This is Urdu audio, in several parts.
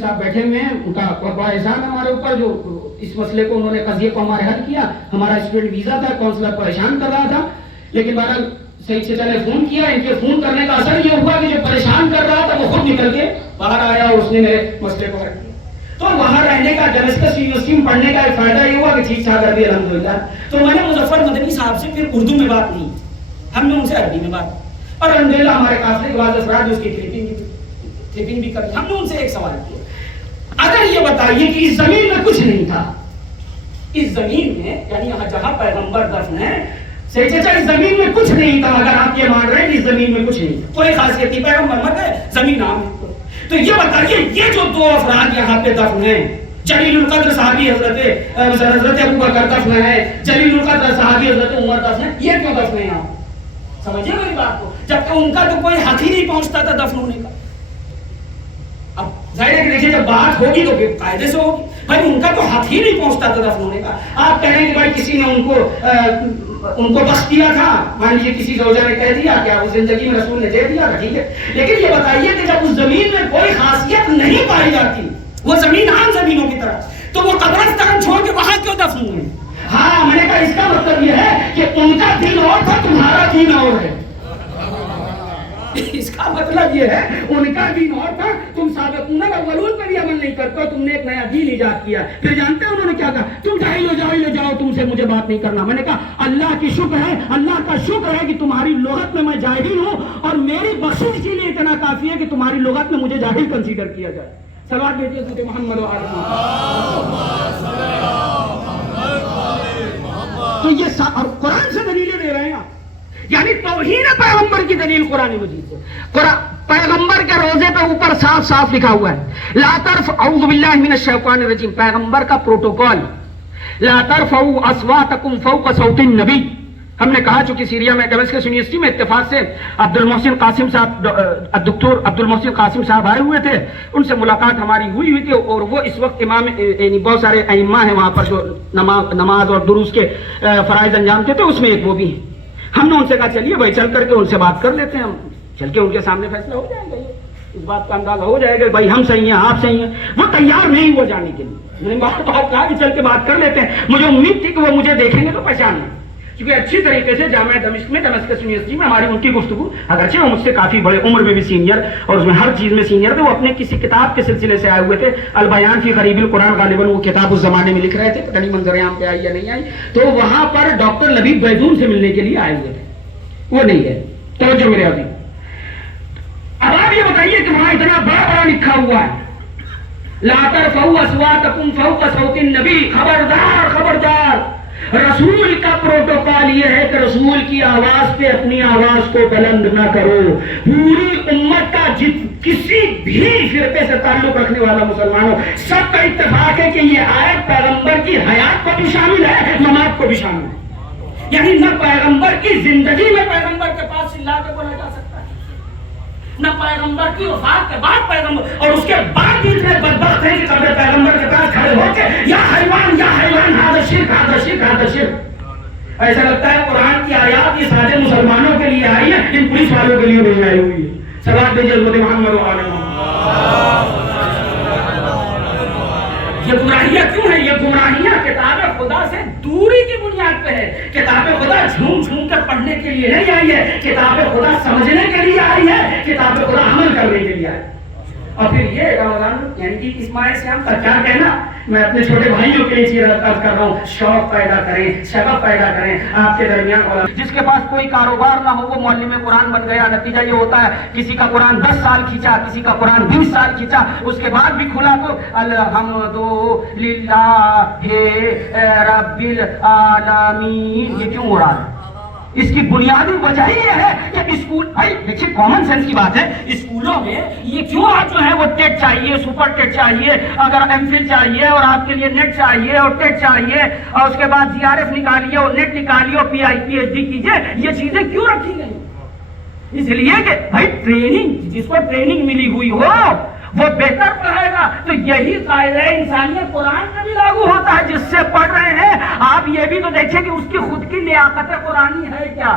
صاحب بیٹھے ہوئے ہیں، ان کا بڑا احسان ہے ہمارے اوپر جو اس مسئلے کو انہوں نے قضیے کو ہمارے حل کیا. ہمارا اسٹوڈنٹ ویزا تھا، کونسلر پریشان کر رہا تھا، لیکن بہرحال سعید چچا نے فون کیا. ان کے فون کرنے کا اثر یہ ہوا کہ جو پریشان کر رہا تھا وہ خود نکل کے باہر آیا اور اس نے میرے مسئلے کو حل کیا. تو وہاں رہنے کا ڈیمسکس یونیورسٹی میں پڑھنے کا ایک فائدہ یہ ہوا کہ ٹھیک ٹھاک عربی الحمدللہ. تو میں نے مظفر مدنی صاحب سے پھر اردو میں بات نہیں، ہم نے ان سے عربی میں بات، اور الحمدللہ ہمارے قافلے کے بعض افراد اس کی کلپنگ بھی کر. ہم نے ان سے ایک سوال کیا، اگر یہ بتائیے کہ اس زمین میں کچھ نہیں تھا، اس زمین میں یعنی یہاں جہاں پیغمبر دفن ہے، سید چچا اس زمین میں کچھ نہیں تھا، اگر آپ یہ مان رہے ہیں کہ اس زمین میں کچھ نہیں تھا، کوئی خاصیت نہیں، پیغمبر مر گئے، زمین عام ہے، تو یہ بتائیے یہ جو دو افراد یہاں پہ دفن ہیں، جلیل القدر صحابی حضرت ابوبکر دفن ہے، جلیل القدر صحابی حضرت عمر دفن ہے، یہ کیوں دفن ہے یہاں؟ سمجھیے میری بات کو، جبکہ ان کا تو کوئی حق ہی نہیں پہنچتا تھا دفن ہونے کا. اب ظاہر ہے کہ دیکھیے جب بات ہوگی تو پھر قاعدے سے ہوگی، بھائی ان کا تو حق ہی نہیں پہنچتا تھا دفن ہونے کا. آپ کہیں گے بھائی کسی نے ان کو بخش دیا تھا، مان لیجیے کسی زوجہ نے کہہ دیا کیا اس زندگی میں رسول نے دے دیا تھا، ٹھیک ہے، لیکن یہ بتائیے کہ جب اس زمین میں کوئی خاصیت نہیں پائی جاتی، وہ زمین عام زمینوں کی طرح، تو وہ قبرستان چھوڑ کے وہاں کیوں دفن ہوئے؟ ہاں میں نے کہا اس کا مطلب یہ ہے کہ ان کا دین اور تھا، تمہارا دین اور ہے. اس کا مطلب یہ ہے ان کا دین اور تھا، تم سابقون الاولون پر بھی عمل نہیں کرتے، تم نے ایک نیا دین ایجاد کیا. پھر جانتے ہیں انہوں نے کیا کہا؟ تم جاہل ہو جاؤ، تم سے مجھے بات نہیں کرنا. میں نے کہا اللہ کی شکر ہے، اللہ کا شکر ہے کہ تمہاری لغت میں میں جاہل ہوں، اور میری بخشش کے لیے اتنا کافی ہے کہ تمہاری لغت میں مجھے جاہل کنسیڈر کیا جائے. صلوات بھیجیے حضرت محمد و آل محمد. تو یہ اور قرآن سے دلیلیں دے رہے ہیں، یعنی توہین پیغمبر کی دلیل قرآن مجید سے. پیغمبر کے روزے پہ اوپر صاف صاف لکھا ہوا ہے لا ترفع، اعوذ باللہ من الشیطان الرجیم، پیغمبر کا پروٹوکول، لا ترفعوا اصواتکم فوق صوت النبی. ہم نے کہا چونکہ سیریا میں ڈیمسکس یونیورسٹی میں اتفاق سے عبد المحسن قاسم صاحب، دکتور عبد المحسن قاسم صاحب آئے ہوئے تھے، ان سے ملاقات ہماری ہوئی تھی، اور وہ اس وقت امام یعنی بہت سارے ائمہ ہیں وہاں پر جو نماز اور دروس کے فرائض انجام دیتے، اس میں ایک وہ بھی ہیں. ہم نے ان سے کہا چلیے بھائی چل کر کے ان سے بات کر لیتے ہیں، ہم چل کے ان کے سامنے فیصلہ ہو جائے گا، اس بات کا اندازہ ہو جائے گا بھائی ہم صحیح ہیں آپ صحیح ہیں. وہ تیار نہیں وہ جانے کے لیے. میں نے بات کہا کہ چل کے بات کر لیتے ہیں. مجھے امید تھی کہ وہ مجھے دیکھیں گے تو پہچان لیں، کیونکہ اچھی طریقے سے جامعہ دمشق میں ڈیمسکس یونیورسٹی میں ہماری ان کی گفتگو، اگرچہ وہ مجھ سے کافی بڑے عمر میں بھی سینئر اور اس میں ہر چیز میں سینئر تھے، وہ اپنے کسی کتاب کے سلسلے سے آئے ہوئے تھے، البیان فی غریب القرآن، غالباً وہ کتاب اس زمانے میں لکھ رہے تھے، پتہ نہیں منظر عام پہ آئی یا نہیں آئی. تو وہاں پر ڈاکٹر لبیب بیضون سے ملنے کے لیے آئے ہوئے تھے، وہ نہیں ہے. توجہ میرے ابھی. اب آپ یہ بتائیے کہ وہاں اتنا بڑا لکھا ہوا ہے لا ترفعوا اصواتکم فوق صوت النبی، خبردار خبردار. رسول کا پروٹوکول یہ ہے کہ رسول کی آواز پہ اپنی آواز کو بلند نہ کرو. پوری امت کا کسی بھی فرقے سے تعلق رکھنے والا مسلمانوں سب کا اتفاق ہے کہ یہ آیت پیغمبر کی حیات کو بھی شامل ہے، ممات کو بھی شامل ہے. یعنی نہ پیغمبر کی زندگی میں پیغمبر کے پاس چلا کے بولا جا سکتا ہے، نہ پیغمبر کی وفات کے بعد پیغمبر، اور اس کے بعد بھی اتنے بدبخت ہیں کہ قبر پیغمبر کے پاس کھڑے ہو کے یا حیوان ھذا شرک ھذا شرک ھذا شرک. ایسا لگتا ہے قرآن کی آیات یہ سارے مسلمانوں کے لیے آئی ہے، ان پولیس والوں کے لیے نہیں آئی ہوئی ہے. صلوات بھیجیے حضرت محمد و آل محمد. یہ گمراہیاں کیوں ہیں؟ یہ گمراہیاں کتاب خدا سے دوری کی بنیاد پہ ہے. کتاب خدا جھوم جھوم کر پڑھنے کے لیے نہیں آئی ہے، کتاب خدا سمجھنے کے لیے آئی ہے، کتاب خدا عمل کرنے کے لیے آئی. اور پھر یہ رمضان یعنی کہ اس ماہ سے ہم کا کیا کہنا، میں اپنے چھوٹے بھائیوں کے لیے چیز عرض کر رہا ہوں، شوق پیدا کریں، شغف پیدا کریں آپ کے درمیان. جس کے پاس کوئی کاروبار نہ ہو وہ معلم قرآن بن گیا. نتیجہ یہ ہوتا ہے کسی کا قرآن 10 سال کھینچا، کسی کا قرآن 20 سال کھینچا، اس کے بعد بھی کھلا تو الحمد للہ رب العالمین. یہ کیوں ہو رہا ہے؟ اس کی بنیادی وجہ یہ ہے کہ اسکول، بھائی دیکھیے کامن سینس کی بات ہے، اسکولوں میں یہ کیوں آپ جو ہے وہ ٹیٹ چاہیے، سپر ٹیٹ چاہیے، اگر ایم فل چاہیے اور آپ کے لیے نیٹ چاہیے اور ٹیٹ چاہیے، اور اس کے بعد جی آر ایف نکالیے اور نیٹ نکالیے اور پی آئی پی ایچ ڈی کیجیے، یہ چیزیں کیوں رکھی گئی؟ اس لیے کہ بھائی ٹریننگ، جس کو ٹریننگ ملی ہوئی ہو وہ بہتر پڑھائے گا. تو یہی قاعدہ انسانیت قرآن میں بھی لاگو ہوتا ہے. جس سے پڑھ رہے ہیں آپ یہ بھی تو دیکھیں کہ اس کی خود کی لیاقت قرآنی ہے کیا.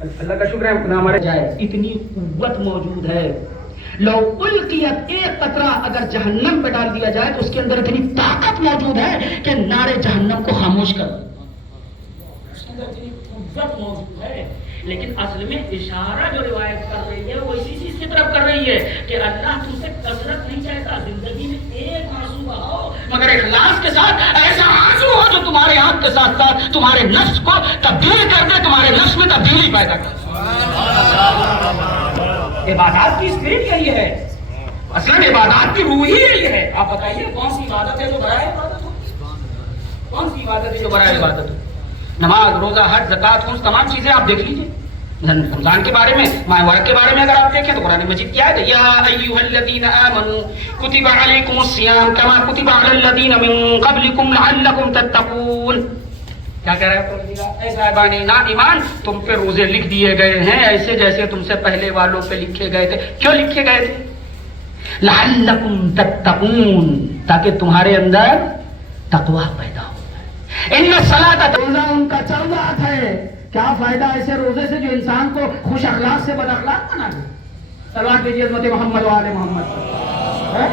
اللہ کا شکر ہے ہمارے جائے اتنی قوت موجود ہے. لو القیت ایک قطرہ اگر جہنم پہ ڈال دیا جائے تو اس کے اندر اتنی طاقت موجود ہے کہ نارے جہنم کو خاموش کر دے. اس کے اندر اتنی قوت موجود ہے. لیکن اصل میں اشارہ جو روایت کر رہی ہے وہ اسی چیز کی طرف کر رہی ہے کہ اللہ تم سے کثرت نہیں چاہتا. زندگی میں ایک آنسو بہاؤ مگر اخلاص کے ساتھ. ایسا آنسو ہو جو تمہارے آنکھ کے ساتھ ساتھ تمہارے نفس کو تبدیل کر دے, تمہارے نفس میں تبدیلی پیدا کر دے. عبادات کی اسپرٹ یہی ہے, اصل عبادات کی روح ہی یہی ہے. آپ بتائیے کون سی عبادت ہے جو برائے عبادت ہو؟ کون سی عبادت ہے جو برائے عبادت ہو؟ نماز, روزہ, حج, زکات, خمس, تمام چیزیں آپ دیکھ لیجیے. رمضان کے بارے میں, ماہ مبارک کے بارے میں اگر آپ دیکھیں تو قرآن مجید کیا ہے, یا ایھا الذین آمنوا کتب علیکم الصیام کما کتب علی الذین من قبلکم لعلکم تتقون. کیا کہہ رہا ہے؟ اے صاحبان ایمان, تم پہ روزے لکھ دیے گئے ہیں ایسے جیسے تم سے پہلے والوں پہ لکھے گئے تھے. کیوں لکھے گئے تھے؟ لعلکم تتقون, تاکہ تمہارے اندر تقوی پیدا ہو. ان الصلاۃ, روزہ ان کا چرواہا ہے. کیا فائدہ ایسے روزے سے جو انسان کو خوش اخلاق سے بد اخلاق بنا دے. صلوات دیجیے حضرت محمد و آل محمد پر.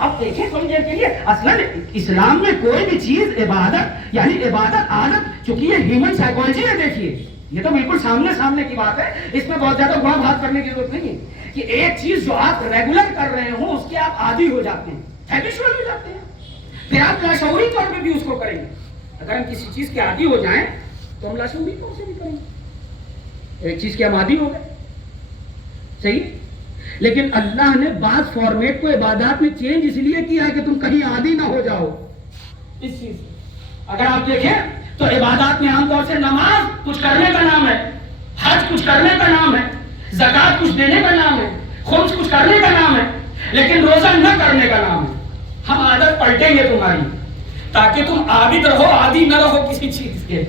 اب دیکھیں تھوڑی دیر کے لیے, اصلاً اسلام میں کوئی بھی چیز عبادت یعنی عبادت عادت, چونکہ یہ ہیومن سائیکالوجی ہے. دیکھیے یہ تو بالکل سامنے کی بات ہے, اس میں بہت زیادہ گڑا بھات کرنے کی ضرورت نہیں ہے کہ ایک چیز جو آپ ریگولر کر رہے ہوں اس کے آپ عادی ہو جاتے ہیں, ہیبچوئل ہو جاتے ہیں, پھر آپ لاشعوری طور پہ بھی اس کو کریں گے. اگر ہم کسی چیز کے عادی ہو جائیں تو ہم لاشعوری طور سے بھی کریں گے. ایک چیز کے ہم عادی ہو گئے, صحیح. لیکن اللہ نے بعض فارمیٹ کو عبادات میں چینج اس لیے کیا ہے کہ تم کہیں عادی نہ ہو جاؤ اس چیز. اگر آپ دیکھیں تو عبادات میں عام طور سے نماز کچھ کرنے کا نام ہے, حج کچھ کرنے کا نام ہے, زکات کچھ دینے کا نام ہے, خمس کچھ کرنے کا نام ہے, لیکن روزہ نہ کرنے کا نام ہے. ہم عادت پلٹیں گے تمہاری تاکہ تم عابد رہو, عادی نہ رہو کسی چیز کے.